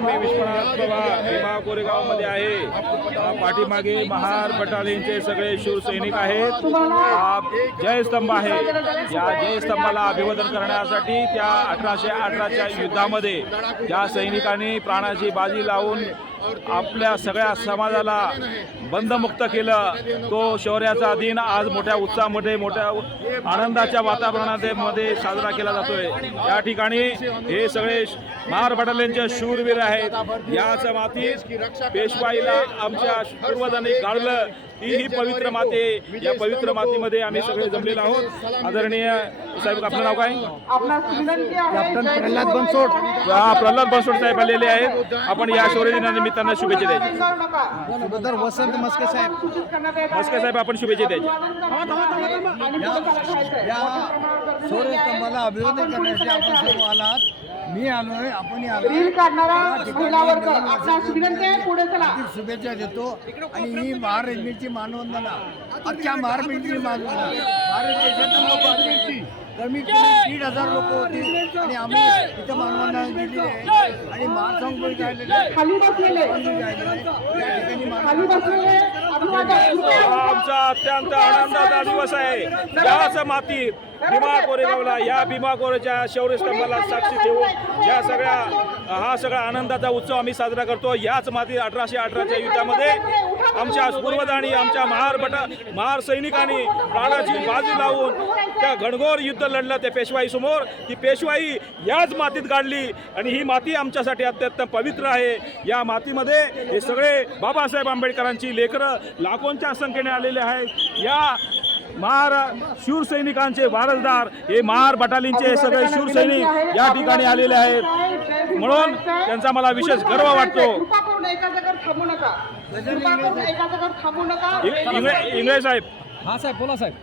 मी विश्वनाथ पवार भीमा कोरेगाव मध्ये आहे। पाठीमागे महार बटालियनचे सगळे शिवसैनिक आहेत। जयस्तंभ आहे, या जयस्तंभाला अभिवादन करण्यासाठी त्या 1818च्या युद्धामध्ये ज्या सैनिकांनी प्राणाची बाजी लावून आपल्या सगळ्या समाजाला बंदमुक्त केलं, तो शौर्याचा दिन आज मोठ्या उत्साहामध्ये मोठ्या आनंदाच्या वातावरणामध्ये साजरा केला जातोय। या ठिकाणी हे सगळे महार बटालियनचे शूरवीर आहेत। याच मातीत पेशवाईला आमच्या पूर्वजांनी गाळलं, ही पवित्र माती, या पवित्र मातीमध्ये आम्ही सगळे जमलेलो आहोत। आदरणीय साहेब, आपलं नाव काय? कॅप्टन प्रल्हाद बनसोड। प्रल्हाद बनसोड साहेब आलेले आहेत। आपण या शौर्य दिनानिमित्तानं शुभेच्छा द्यायच्या। वसंत मस्के साहेब, मस्के साहेब आपण शुभेच्छा द्यायच्या। या शौर्य स्तंभाला अभिवादन करण्यासाठी आपण सर्व आलात। मी आलोय, आपण शुभेच्छा देतो। आणि ही महार रेजिमेंटची मानवंदना, अख्ख्या महार रेजिमेंटची मानवंदना। भारत देशातून लोक आले, कमीत कमी 1,500 लोक होती आणि आम्ही इथं मानवंदना दिली आहे। आणि महासंघ खाली बसलेले आमचा अत्यंत आनंदाचा दिवस आहे। याच मातीत भीमा कोरेगावला, या भीमा कोरेच्या शौर्यस्तंभाला साक्षी ठेवून हा सगळा आनंदाचा उत्सव आम्ही साजरा करतो। याच मातीत 1818च्या युद्धामध्ये आमच्या पूर्वजांनी, आमच्या महार सैनिकांनी प्राणाची बाजी लावून त्या घनघोर युद्ध लढलं ते पेशवाई समोर। ती पेशवाई याच मातीत काढली आणि ही माती आमच्यासाठी अत्यंत पवित्र आहे। या मातीमध्ये हे सगळे बाबासाहेब आंबेडकरांची लेकरं लाखोंच्या संख्येने आलेले आहेत। या महार शूरसैनिकांचे वारसदार हे महार बटालियनचे सगळे शूरसैनिक या ठिकाणी आलेले आहेत, म्हणून त्यांचा मला विशेष गर्व वाटतो। इंगळे साहेब। हाँ साहेब, बोला साहेब।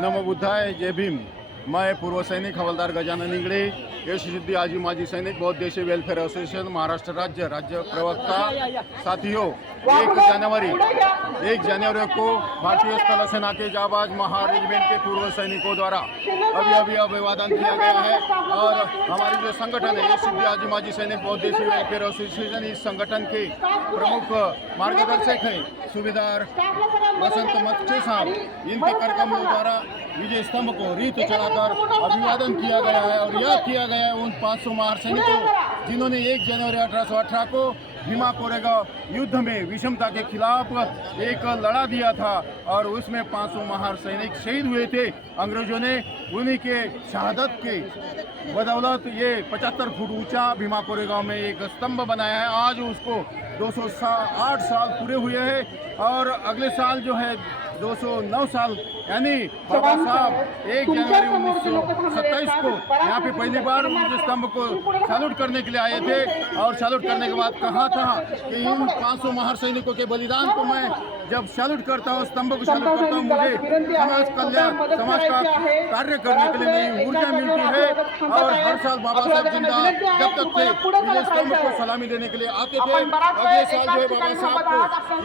नमो बुद्धाय, जय भीम। मैं पूर्व सैनिक हवलदार गजानन इंगड़े, यश सिद्धि आजी माजी सैनिक बहुत देशीय वेलफेयर एसोसिएशन महाराष्ट्र राज्य प्रवक्ता। साथियों, 1 जनवरी को भारतीय स्थल सेना के जाबाज महार रेजिमेंट के पूर्व सैनिकों द्वारा अभी अभिवादन किया गया है। और हमारी जो संगठन है, यश सिद्धि आजी माजी सैनिक बहुत देशीय वेलफेयर एसोसिएशन, इस संगठन के प्रमुख मार्गदर्शक हैं सूबेदार वसंत मस्के साहब। इनके कार्यक्रमों द्वारा विजय स्तंभ को रीत चढ़ाकर अभिवादन किया गया है और याद किया गया है उन 500 महार सैनिकों जिन्होंने 1 जनवरी 1818 को भीमा कोरेगांव युद्ध में विषमता के खिलाफ एक लड़ा दिया था और उसमें 500 महार सैनिक शहीद हुए थे। अंग्रेजों ने उन्हीं के शहादत के बदौलत ये 75 फुट ऊंचा भीमा कोरेगांव में एक स्तंभ बनाया है। आज उसको 208 साल पूरे हुए हैं और अगले साल जो है 209 साल, यानी बाबा साहब 1 जनवरी 1927 को यहाँ पे पहली बार उस स्तंभ को सैल्यूट करने के लिए आए थे। और सैल्यूट करने के बाद कहा था कि इन 500 महार सैनिकों के बलिदान को मैं जब सैल्यूट करता हूँ, स्तंभ को सैल्यूट करता हूँ, मुझे समाज कल्याण, समाज का कार्य करने के लिए नई ऊर्जा मिलती है। और हर साल बाबा साहब जिंदा जब तक थे इस स्तंभ को सलामी देने के लिए आते थे। अगले साल जो है बाबा साहब को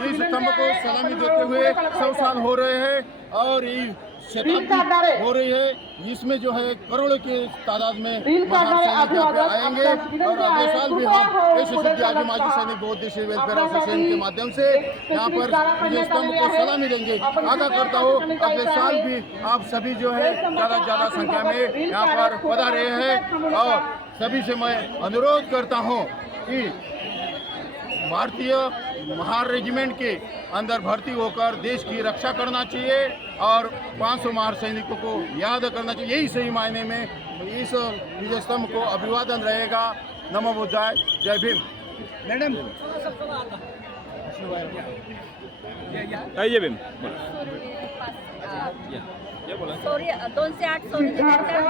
इस स्तंभ को सलामी देते हुए 100 साल हो रहे हैं और ये शताब्दी हो रही है, जिसमें जो है करोड़ों की तादाद में महार सैनिक यहाँ पे आएंगे। और अगले साल भी हम यश सिद्धि आजी माजी सैनिक बहुत देशीय वेलफेयर एसोसिएशन के माध्यम से यहाँ पर विजय स्तंभ को सलामी देंगे। आगाह करता हूँ अगले साल भी आप सभी जो है ज़्यादा से ज़्यादा संख्या में यहाँ पर पधारे हैं। और सभी से मैं अनुरोध करता हूँ कि भारतीय महार रेजिमेंट के अंदर भर्ती होकर देश की रक्षा करना चाहिए और 500 महार सैनिकों को याद करना चाहिए। यही सही मायने में इस विजय स्तंभ को अभिवादन रहेगा। नमो बुद्धाय, जय भीम। मैडम, जय भीम। शौर्य 2 से 8 शौर्य दिनाच्या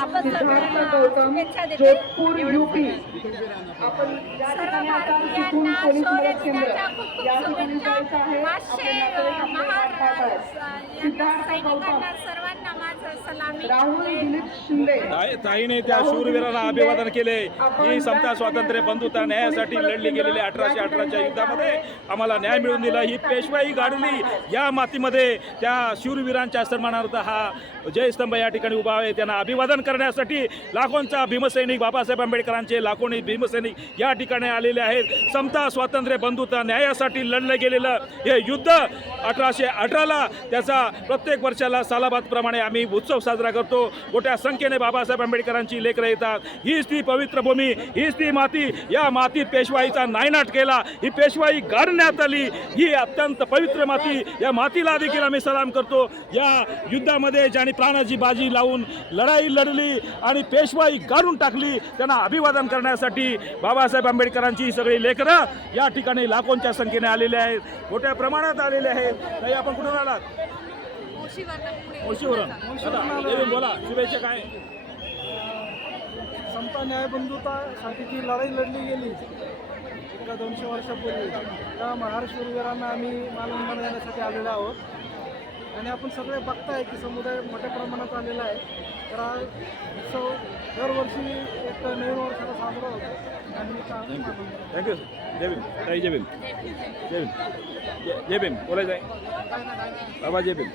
आपण सगळ्यांना शुभेच्छा देतो। सर्व भारतीयांना शौर्य दिनाच्या खूप शुभेच्छा। 500 महार सैनिकांना सर्वांना माझं सलामी ताईने त्या शूरवीरांना अभिवादन केले. ही समता स्वातंत्र्य बंधुता न्यायासाठी लढली गेलेली 1818च्या युद्धामध्ये आम्हाला न्याय मिळवून दिला. ही पेशवाई गाडली या मातीमध्ये. त्या शूरवीरांच्या सन्मानार्थ हा जयस्तंभ या ठिकाणी उभा आहे. त्यांना अभिवादन करण्यासाठी लाखोंचा भीमसैनिक, बाबासाहेब आंबेडकरांचे लाखोनी भीमसैनिक या ठिकाणी आलेले आहेत. समता स्वातंत्र्य बंधुता न्यायासाठी लढलं गेलेलं हे युद्ध 1818ला त्याचा प्रत्येक वर्षाला सालाबादप्रमाणे आम्ही उत्सव साजरा करतो. मोठ्या संख्येने बाबासाहेब आंबेडकरांची लेकरं येतात. हीच ती पवित्र भूमी, हीच ती माती. या मातीत पेशवाईचा नायनाट केला. ही पेशवाई गाडण्यात आली. ही अत्यंत पवित्र माती. या मातीला देखील आम्ही सलाम करतो. या युद्धामध्ये ज्यांनी प्राणाची बाजी लावून लढाई लढली आणि पेशवाई गाडून टाकली त्यांना अभिवादन करण्यासाठी बाबासाहेब आंबेडकरांची सगळी लेकरं या ठिकाणी लाखोंच्या संख्येने आलेले आहेत, मोठ्या प्रमाणात आलेले आहेत. ताई, आपण कुठून आलात? ओशीवरून. दादा, बोला, शुभेच्छा काय? समता न्यायबंधुतासाठी जी लढाई लढली गेली एका 200 वर्षापूर्वी, त्या महार शूरवीरांना आम्ही मानवंदना देण्यासाठी आलेलो आहोत. आणि आपण सगळे बघताय की समुदाय मोठ्या प्रमाणात आलेला आहे. तर हा उत्सव दरवर्षी एक नवीन वर्षाला साजरा होतो आणि थँक्यू. जय भीम. ताई, जय भीम. जय भीम. जय भीम. बोलायचं आहे बाबा. जय भीम.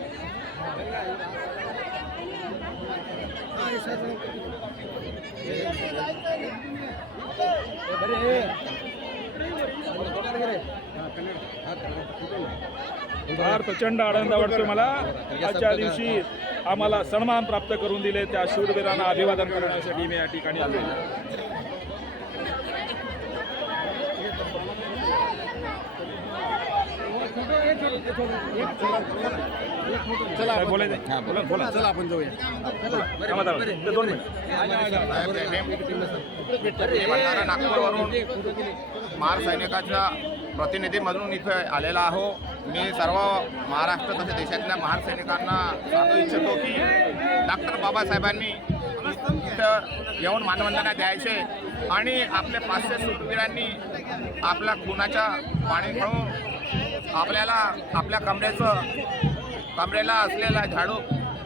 फार प्रचंड आनंद वाटतो मला. आजच्या दिवशी आम्हाला सन्मान प्राप्त करून दिले त्या शूरवीरांना अभिवादन करण्यासाठी मी या ठिकाणी आलो. चला काय बोलायचं? बोला, बोला. चला आपण जाऊया. थांबा, थांबा. ते 2 मिनिट. मी भंडारा नागपूरवरून महार सैनिकाच्या प्रतिनिधी म्हणून इथे आलेला आहो. मी सर्व महाराष्ट्र तसेच देशातल्या महार सैनिकांना सांगू इच्छितो की डॉक्टर बाबासाहेबांनी इथं येऊन मानवंदना द्यायचे आणि आपल्या 500 शूरवीरांनी आपल्या खुनाच्या पाणी खाऊन आपल्याला आपल्या कमरेला असलेला झाडू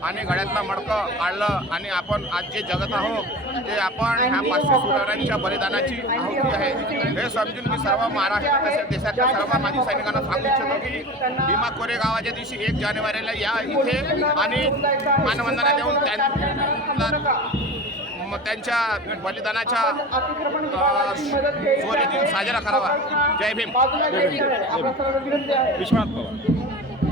आणि गळ्यातला मडकं काढलं आणि आपण आज जे जगत आहोत ते आपण ह्या 500 शूरवीरांच्या बलिदानाची आहुती आहे. हे समजून मी सर्व महाराष्ट्र तसेच देशातल्या सर्व माजी सैनिकांना सांगू इच्छितो की भीमा कोरेगावाच्या दिवशी 1 जानेवारीला या इथे आणि मानवंदना देऊन त्यांच्या बलिदानाच्या शौर्य दिन साजरा करावा. जय भीम. विश्वनाथ पवार.